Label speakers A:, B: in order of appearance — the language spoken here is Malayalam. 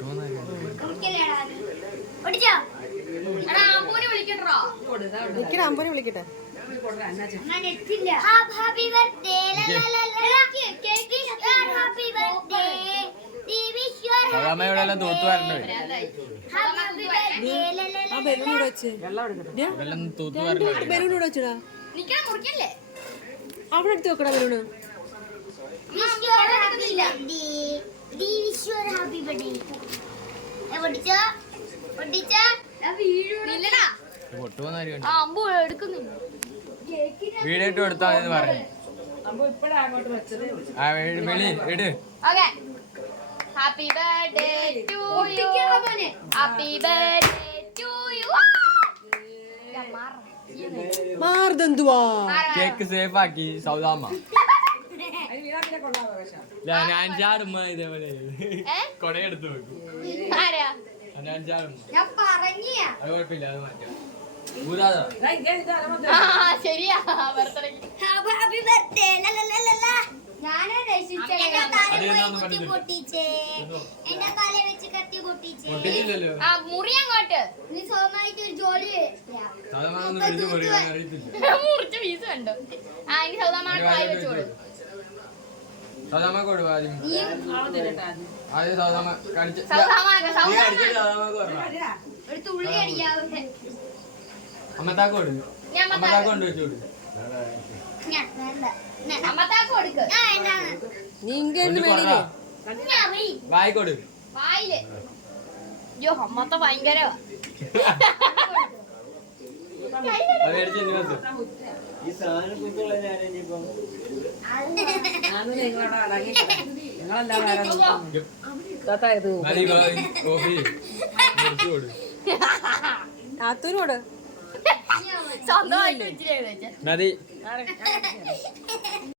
A: അമ്പൂനെ വിളിക്കട്ടെ.
B: തൂത്തു വരണ്ടേ?
A: ബലൂൺ ഇവിടെ വെച്ചടാ. അവിടെ എടുത്ത് വെക്കടാ ബലൂണ്.
B: വീഡിയോ എടുത്താ പറഞ്ഞു.
C: Happy birthday to you. Happy birthday to you.
A: മാർദന്തുവാ
B: കേക്ക് സേഫ് ആക്കി സൗദാമ്മ. ഞാൻ ചാടുമ്മ ഇതേപോലെ കൊടയെടുത്ത് വെക്കും. ഞാൻ ചാടുമ്മ. അത് കുഴപ്പമില്ല, അത് മാറ്റാം.
C: ശരിയാ. മുറി അങ്ങോട്ട് മുറിച്ച പീസ് കണ്ടോ? ആ ഇനി സൗദാമ്മ വെച്ചോളൂ.
B: സൗദാമ്മ കൊടു ആദ്യം. ആദ്യം സൗദാമ്മ കാണിച്ച
C: ഒരു തുള്ളി അടിക്കാതെ
B: അമ്മത്താക്ക് കൊടു. അമ്മത്താക്ക് കൊണ്ട് വെച്ചു കൊടു.
C: അമ്മത്താക്ക് കൊടുക്ക്.
B: വായി കൊടു.
C: വായില്. അയ്യോ അമ്മത്ത ഭയങ്കര
A: ആത്തൂരോട്
C: സ്വന്തമായിട്ട് വെച്ചിട്ട്